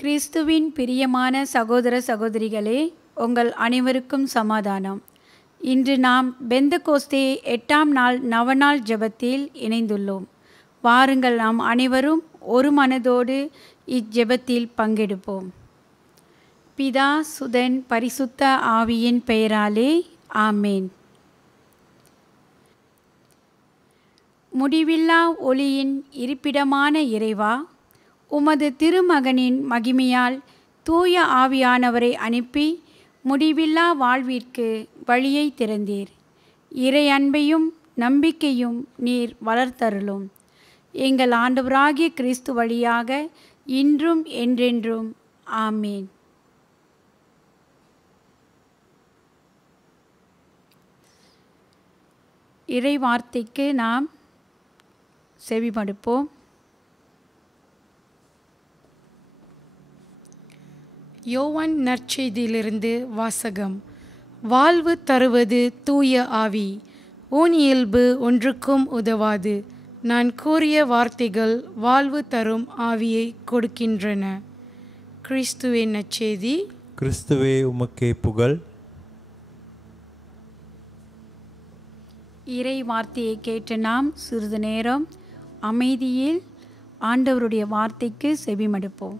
கிறிஸ்துவின் பிரியமான சகோதர சகோதரிகளே, உங்கள் அனைவருக்கும் சமாதானம். இன்று நாம் பெந்தகோஸ்தே 8ஆம் நாள் நவநாள் ஜெபத்தில் இணைந்துள்ளோம். வாருங்கள், நாம் அனைவரும் ஒரு மனதோடு இஜெபத்தில் பங்கெடுப்போம். பிதா, சுதன், பரிசுத்த ஆவியின் பெயராலே ஆமேன். முடிவில்லா ஒளியின் இருப்பிடமான இறைவா, உமது திருமகனின் மகிமையால் தூய ஆவியானவரை அனுப்பி முடிவில்லா வாழ்விற்கு வழியை திறந்தீர். இறை அன்பையும் நம்பிக்கையும் நீர் வளர்த்தருளும். எங்கள் ஆண்டவராகிய கிறிஸ்து வழியாக இன்றும் என்றென்றும் ஆமேன். இறை வார்த்தைக்கு நாம் செவிமடுப்போம். யோவான் நற்செய்தியிலிருந்து வாசகம். வாழ்வு தருவது தூய ஆவி. உன் இயல்பு ஒன்றுக்கும் உதவாது. நான் கூறிய வார்த்தைகள் வாழ்வு தரும் ஆவியை கொடுக்கின்றன. கிறிஸ்துவே நற்செய்தி. கிறிஸ்துவே உமக்கே புகழ். இறை வார்த்தையை கேட்டு நாம் சிறிது நேரம் அமைதியில் ஆண்டவருடைய வார்த்தைக்கு செவிமடுப்போம்.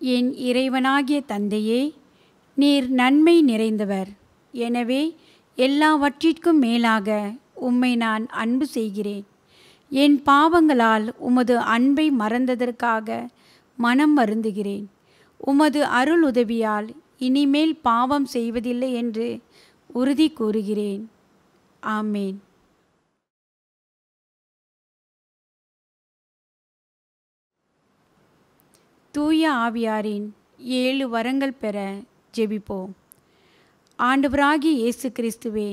என் இறைவனாகிய தந்தையே, நீர் நன்மை நிறைந்தவர். எனவே எல்லாவற்றிற்கும் மேலாக உம்மை நான் அன்பு செய்கிறேன். என் பாவங்களால் உமது அன்பை மறந்ததற்காக மனம் வருந்துகிறேன். உமது அருள் உதவியால் இனிமேல் பாவம் செய்வதில்லை என்று உறுதி கூறுகிறேன். ஆமேன். தூய ஆவியாரின் 7 வரங்கள் பெற ஜெபிப்போம். ஆண்டவராகிய இயேசு கிறிஸ்துவே,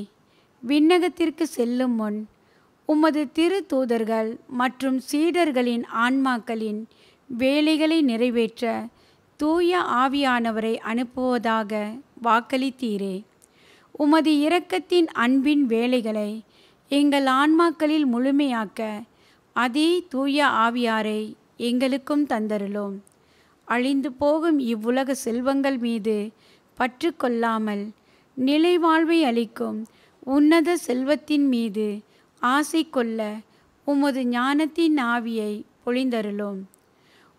விண்ணகத்திற்கு செல்லும் முன் உமது திரு தூதர்கள் மற்றும் சீடர்களின் ஆன்மாக்களின் வேலைகளை நிறைவேற்ற தூய ஆவியானவரை அனுப்புவதாக வாக்களித்தீரே. உமது இரக்கத்தின் அன்பின் வேலைகளை எங்கள் ஆன்மாக்களில் முழுமையாக்க அதே தூய ஆவியாரை எங்களுக்கும் தந்தருளோம். அழிந்து போகும் இவ்வுலக செல்வங்கள் மீது பற்று கொள்ளாமல் நிலைவாழ்வை அளிக்கும் உன்னத செல்வத்தின் மீது ஆசை கொள்ள உமது ஞானத்தின் ஆவியை பொழிந்தருளோம்.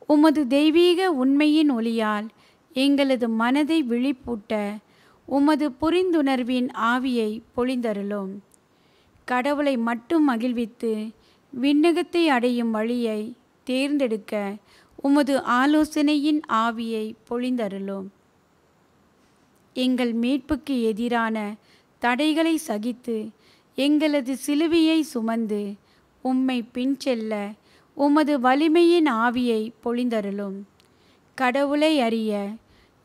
உமது தெய்வீக உண்மையின் ஒளியால் எங்களது மனதை விழிப்பூட்ட உமது புரிந்துணர்வின் ஆவியை பொழிந்தருளோம். கடவுளை மட்டும் மகிழ்வித்து விண்ணகத்தை அடையும் வழியை தேர்ந்தெடுக்க உமது ஆலோசனையின் ஆவியை பொழிந்தருளோம். எங்கள் மீட்புக்கு எதிரான தடைகளை சகித்து எங்களது சிலுவையை சுமந்து உம்மை பின்செல்ல உமது வலிமையின் ஆவியை பொழிந்தருளும். கடவுளை அறிய,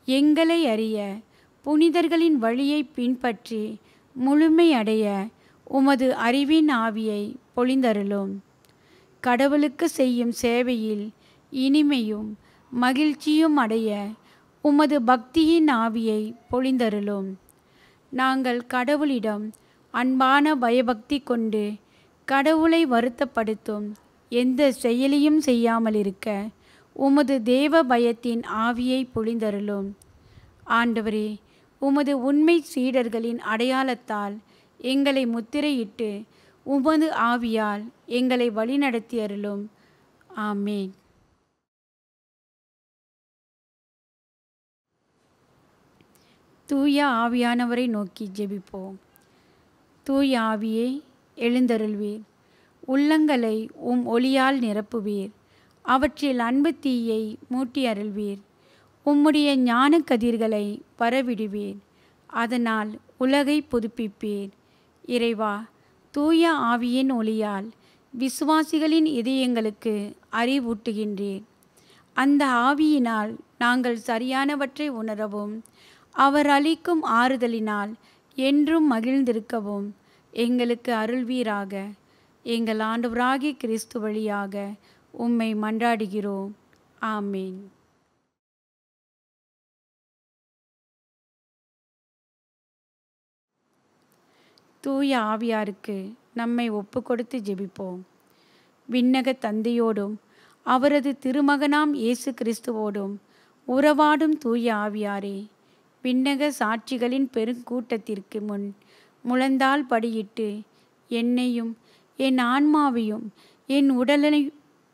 எங்களை அறிய, புனிதர்களின் வழியை பின்பற்றி முழுமை அடைய உமது அறிவின் ஆவியை பொழிந்தருளும். கடவுளுக்கு செய்யும் சேவையில் இனிமையும் மகிழ்ச்சியும் அடைய உமது பக்தியின் ஆவியை பொழிந்தருளும். நாங்கள் கடவுளிடம் அன்பான பயபக்தி கொண்டு கடவுளை வருத்தப்படுத்தும் எந்த செயலையும் செய்யாமல் இருக்க உமது தேவ பயத்தின் ஆவியை பொழிந்தருளும். ஆண்டவரே, உமது உண்மை சீடர்களின் அடையாளத்தால் எங்களை முத்திரையிட்டு உமது ஆவியால் எங்களை வழிநடத்தி அருளும். ஆமேன். தூய ஆவியானவரை நோக்கி ஜெபிப்போம். தூய ஆவியே, எழுந்தருள்வீர். உள்ளங்களை ஒளியால் நிரப்புவீர். அவற்றில் அன்பு தீயை மூட்டி அருள்வீர். உம்முடைய ஞான கதிர்களை பரவிடுவீர். அதனால் உலகை புதுப்பிப்பீர். இறைவா, தூய ஆவியின் ஒளியால் விசுவாசிகளின் இதயங்களுக்கு அறிவூட்டுகின்றீர். அந்த ஆவியினால் நாங்கள் சரியானவற்றை உணரவும் அவர் அளிக்கும் ஆறுதலினால் என்றும் மகிழ்ந்திருக்கவும் எங்களுக்கு அருள்வீராக. எங்கள் ஆண்டவராகிய கிறிஸ்து வழியாக உம்மை மன்றாடுகிறோம். ஆமேன். தூய ஆவியாருக்கு நம்மை ஒப்பு கொடுத்து ஜெபிப்போம். விண்ணக தந்தையோடும் அவரது திருமகனாம் இயேசு கிறிஸ்துவோடும் உறவாடும் தூய ஆவியாரே, விண்ணக சாட்சிகளின் பெருங்கூட்டத்திற்கு முன் முழந்தாள் படியிட்டு என்னையும் என் ஆன்மாவையும்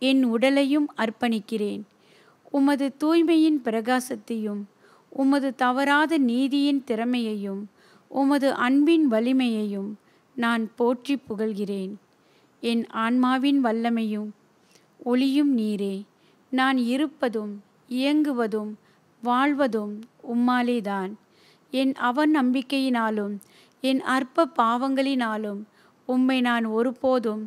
என் உடலையும் அர்ப்பணிக்கிறேன். உமது தூய்மையின் பிரகாசத்தையும் உமது தவறாத நீதியின் திறமையையும் உமது அன்பின் வலிமையையும் நான் போற்றி புகழ்கிறேன். என் ஆன்மாவின் வல்லமையும் ஒளியும் நீரே. நான் இருப்பதும் இயங்குவதும் வாழ்வதும் உம்மாலேதான். என் அவநம்பிக்கையினாலும் என் அற்ப பாவங்களினாலும் உம்மை நான் ஒருபோதும்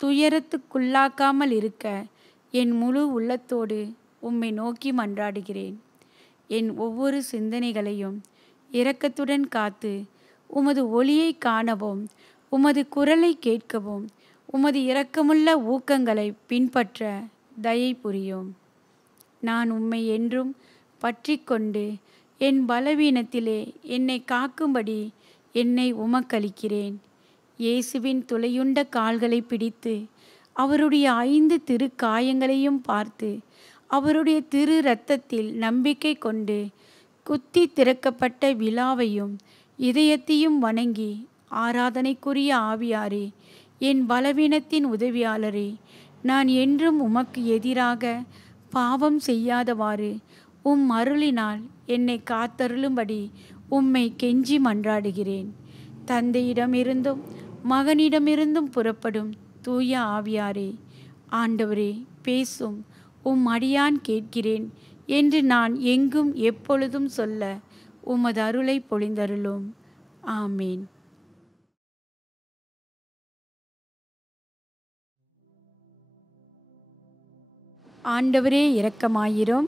துயரத்துக்குள்ளாக்காமல் இருக்க என் முழு உள்ளத்தோடு உம்மை நோக்கி மன்றாடுகிறேன். என் ஒவ்வொரு சிந்தனைகளையும் இரக்கத்துடன் காத்து உமது ஒளியை காணவும் உமது குரலை கேட்கவும் உமது இரக்கமுள்ள ஊக்கங்களை பின்பற்ற தயை புரியும். நான் உம்மை என்றும் பற்றி கொண்டு என் பலவீனத்திலே என்னை காக்கும்படி என்னை உமக்களிக்கிறேன். இயேசுவின் துளையுண்ட கால்களை பிடித்து அவருடைய 5 திருக்காயங்களையும் பார்த்து அவருடைய திரு இரத்தத்தில் நம்பிக்கை கொண்டு குத்தி திறக்கப்பட்ட விலாவையும் இதயத்தையும் வணங்கி ஆராதனைக்குரிய ஆவியாரே, என் பலவீனத்தின் உதவியாளரே, நான் என்றும் உமக்கு எதிராக பாவம் செய்யாதவாறு உம் அருளினால் என்னை காத்தருளும்படி உம்மை கெஞ்சி மன்றாடுகிறேன். தந்தையிடமிருந்தும் மகனிடமிருந்தும் புறப்படும் தூய ஆவியாரே, ஆண்டவரே பேசும், உம் அடியான் கேட்கிறேன் என்று நான் எங்கும் எப்பொழுதும் சொல்ல உமது அருளை பொழிந்தருளும். ஆமேன். ஆண்டவரே இரக்கமாயிரும்.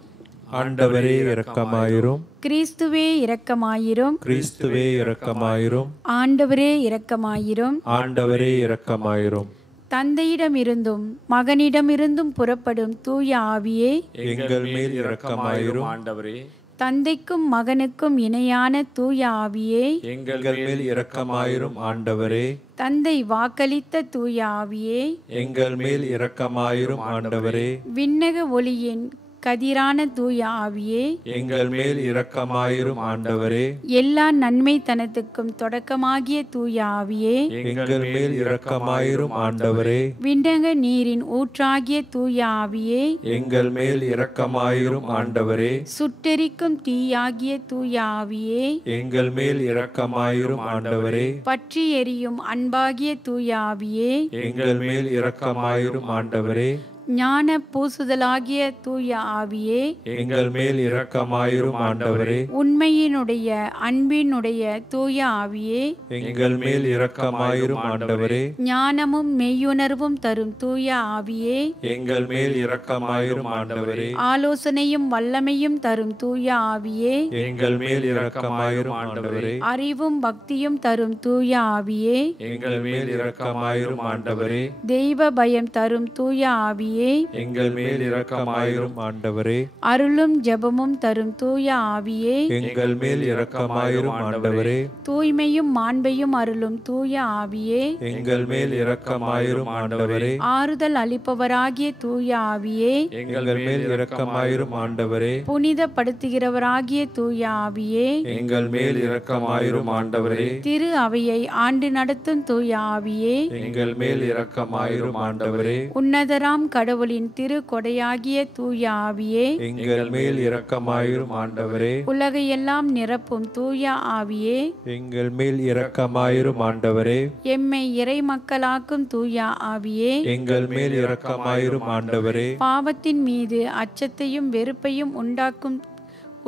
ஆண்டவரே இரக்கமாயிரும். கிறிஸ்துவே இரக்கமாயிரும். கிறிஸ்துவே இரக்கமாயிரும். ஆண்டவரே இரக்கமாயிரும். ஆண்டவரே இரக்கமாயிரும். தந்தையிடமிருந்தும் மகனிடமிருந்தும் புறப்படும் தூய ஆவியே, எங்கள் மேல் இரக்கமாயிரும். ஆண்டவரே, தந்தைக்கும் மகனுக்கும் இணையான தூய ஆவியே, எங்கள் மேல் இரக்கமாயிரும். ஆண்டவரே, தந்தை வாக்களித்த தூய ஆவியே, எங்கள் மேல் இரக்கமாயிரும். ஆண்டவரே, விண்ணக ஒளியின் கதிரான தூய ஆவியே, எங்கள் மேல் இரக்கமாயிரும். ஆண்டவரே, எல்லா நன்மைத்தனத்துக்கும் தொடக்கமாகிய தூய ஆவியே, எங்கள் மேல் இரக்கமாயிரும். ஆண்டவரே, விண்ணக நீரின் ஊற்றாகிய தூய ஆவியே, எங்கள் மேல் இரக்கமாயிரும். ஆண்டவரே, சுட்டெரிக்கும் தீயாகிய தூய ஆவியே, எங்கள் மேல் இரக்கமாயிரும். ஆண்டவரே, பற்றி எரியும் அன்பாகிய தூய ஆவியே, எங்கள் மேல் இரக்கமாயிரும். ஆண்டவரே, ஞான பூசுதலாகிய தூய ஆவியே, எங்கள் மேல் இரக்கமாயிரும். ஆண்டவரே, உண்மையினுடைய அன்பினுடைய தூய ஆவியே, எங்கள் மேல் இரக்கமாயிரும். ஆண்டவரே, ஞானமும் மெய்யுணர்வும் தரும் தூய ஆவியே, எங்கள் மேல் இரக்கமாயிரும். ஆண்டவரே, ஆலோசனையும் வல்லமையும் தரும் தூய ஆவியே, எங்கள் மேல் இரக்கமாயிரும். ஆண்டவரே, அறிவும் பக்தியும் தரும் தூய ஆவியே, எங்கள் மேல் இரக்கமாயிரும். ஆண்டவரே, தெய்வ பயம் தரும் தூய ஆவியே, எங்கள் மேல் இரக்கமாயிரும். ஆண்டவரே, அருளும் ஜெபமும் தரும் தூய ஆவியே, எங்கள் மேல் இரக்கமாயிரும். ஆண்டவரே, தூய்மையும் மாண்பையும் அருளும் தூய ஆவியே, எங்கள் மேல் இரக்கமாயிரும். ஆண்டவரே, ஆறுதல் அளிப்பவராகிய தூய ஆவியே, எங்கள் மேல் இரக்கமாயிரும். ஆண்டவரே, புனிதப்படுத்துகிறவராகிய தூய ஆவியே, எங்கள் மேல் இரக்கமாயிரும். ஆண்டவரே, திரு அவையை ஆண்டு நடத்தும் தூய ஆவியே, எங்கள் மேல் இரக்கமாயிரும். ஆண்டவரே, உன்னதராம் கடவுளின் திரு கொடையாகிய தூய ஆவியே, எங்கள் மேல் இரக்கமாயிரும். ஆண்டவரே, உலகையெல்லாம் நிரப்பும் தூய ஆவியே, எங்கள் மேல் இரக்கமாயிரும். ஆண்டவரே, எம்மை இறை மக்களாக்கும் தூய ஆவியே, எங்கள் மேல் இரக்கமாயிரும். ஆண்டவரே, பாவத்தின் மீது அச்சத்தையும் வெறுப்பையும்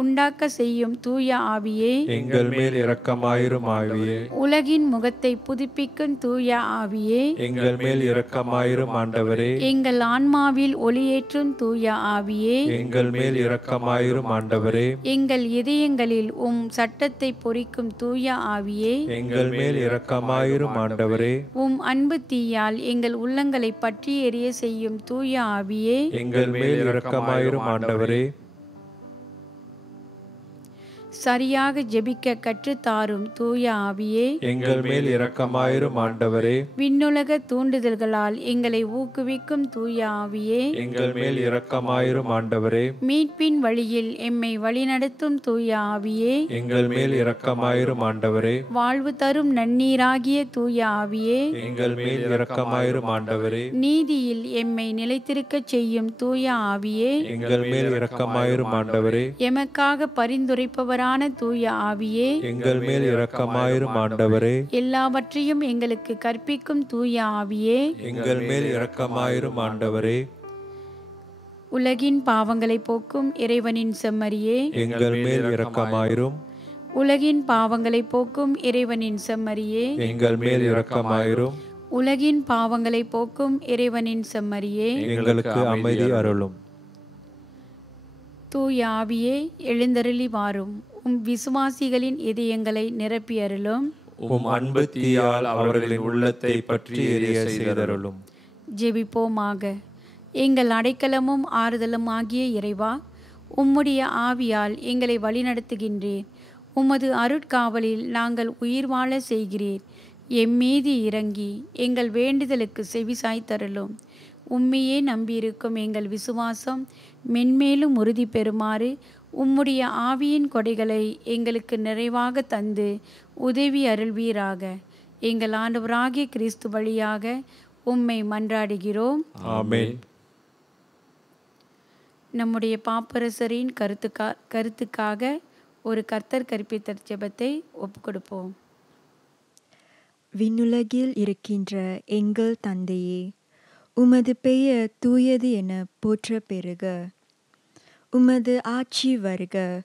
உண்டாக்க செய்யும் தூய ஆவியே, எங்கள் மேல் இரக்கமாயிரும். ஆவியே, உலகின் முகத்தை புதுப்பிக்கும் தூய ஆவியே, எங்கள் மேல் இரக்கமாயிரும். ஆண்டவரே, எங்கள் ஆன்மாவில் ஒளியேற்றும் தூய ஆவியே, எங்கள் மேல் இரக்கமாயிரும். ஆண்டவரே, எங்கள் இதயங்களில் உம் சட்டத்தை பொறிக்கும் தூய ஆவியே, எங்கள் மேல் இரக்கமாயிரும். ஆண்டவரே, உம் அன்பு தீயால் எங்கள் உள்ளங்களை பற்றி எரிய செய்யும் தூய ஆவியே, எங்கள் மேல் இரக்கமாயிரும். ஆண்டவரே, சரியாக ஜெபிக்க கற்றுத்தாரும் தூய ஆவியே, எங்கள் மேல் இரக்கமாயிரும். ஆண்டவரே, விண்ணுலக தூண்டுதல்களால் எங்களை ஊக்குவிக்கும் தூய ஆவியே, எங்கள் மேல் இரக்கமாயிரும். ஆண்டவரே, மீட்பின் வழியில் எம்மை வழிநடத்தும் தூய ஆவியே, எங்கள் மேல் இரக்கமாயிரும். ஆண்டவரே, வாழ்வு தரும் நன்னீராகிய தூய ஆவியே, எங்கள் மேல் இரக்கமாயிரும். ஆண்டவரே, நீதியில் எம்மை நிலைத்திருக்கச் செய்யும் தூய ஆவியே, எங்கள் மேல் இரக்கமாயிரும். ஆண்டவரே, எமக்காக பரிந்துரைப்பவரான தூய ஆவியே, எங்கள் மேல் இரக்கமாயிரும். ஆண்டவரே, எல்லாவற்றையும் எங்களுக்கு கற்பிக்கும் தூய ஆவியே, எங்கள் மேல் இரக்கமாயிரும். ஆண்டவரே, உலகின் பாவங்களை போக்கும் இறைவனின் செம்மறியே, எங்கள் மேல் இரக்கமாயிரும். உலகின் பாவங்களை போக்கும் இறைவனின் செம்மறியே, எங்கள் மேல் இரக்கமாயிரும். உலகின் பாவங்களை போக்கும் இறைவனின் செம்மறியே, எங்களுக்கு அமைதி அருளும். தூய ஆவியே எழுந்தருளி வாரும், உம் விசுவாசிகளின் இதயங்களை நிரப்பி அருளும். உம் அன்பு தீயால் அவர்களின் உள்ளத்தை பற்றி எரிய செய்தருளும். ஜெபிப்போமாக. எங்கள் அடைக்கலமும் ஆறுதலும் ஆகிய இறைவா, உம்முடைய ஆவியால் எங்களை வழிநடத்துகின்றீர். உமது அருட்காவலில் நாங்கள் உயிர் வாழ செய்கிறீர். எம்மீது இறங்கி எங்கள் வேண்டுதலுக்கு செவிசாய் தருளும். உம்மையே நம்பியிருக்கும் எங்கள் விசுவாசம் மென்மேலும் உறுதி பெறுமாறு உம்முடைய ஆவியின் கொடைகளை எங்களுக்கு நிறைவாக தந்து உதவி அருள்வீராக. எங்கள் ஆண்டவராகிய கிறிஸ்து வழியாக உம்மை மன்றாடுகிறோம். ஆமென். நம்முடைய பாப்பரசரின் கருத்துக்காக ஒரு கர்த்தர் கற்பித்த ஜெபத்தை ஒப்புக்கொடுப்போம். விண்ணுலகில் இருக்கின்ற எங்கள் தந்தையே, உமது பெயர் தூயது என போற்ற பெறுக. உமது ஆட்சி வருக.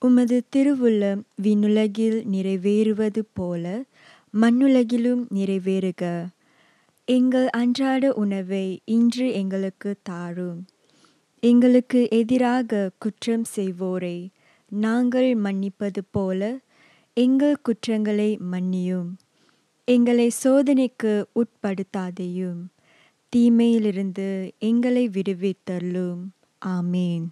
உமது திருவுள்ளம் விண்ணுலகில் நிறைவேறுவது போல மண்ணுலகிலும் நிறைவேறுக. எங்கள் அன்றாட உணவை இன்று எங்களுக்கு தாரும். எங்களுக்கு எதிராக குற்றம் செய்வோரை நாங்கள் மன்னிப்பது போல எங்கள் குற்றங்களை மன்னியும். எங்களை சோதனைக்கு உட்படுத்தாதையும், தீமையிலிருந்து எங்களை விடுவித்தருளும். ஆமேன்.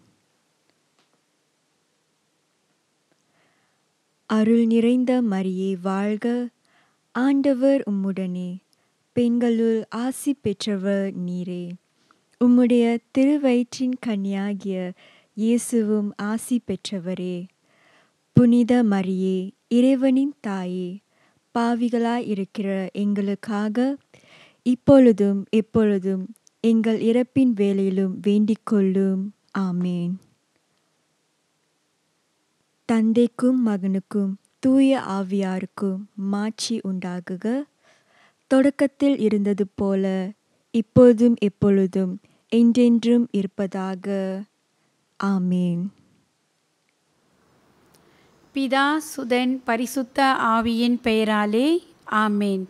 அருள் நிறைந்த மரியே வாழ்க. ஆண்டவர் உம்முடனே, பெண்களுள் ஆசி பெற்றவர் நீரே. உம்முடைய திருவயிற்றின் கனியாகிய இயேசுவும் ஆசி பெற்றவரே. புனித மரியே, இறைவனின் தாயே, பாவிகளாயிருக்கிற எங்களுக்காக இப்பொழுதும் எப்பொழுதும் எங்கள் இறப்பின் வேளையிலும் வேண்டிக் கொள்ளும். ஆமேன். தந்தைக்கும் மகனுக்கும் தூய ஆவியாருக்கும் மாட்சி உண்டாகுக. தொடக்கத்தில் இருந்தது போல இப்பொழுதும் எப்பொழுதும் என்றென்றும் இருப்பதாக. ஆமேன். பிதா, சுதன், பரிசுத்த ஆவியின் பெயராலே ஆமேன்.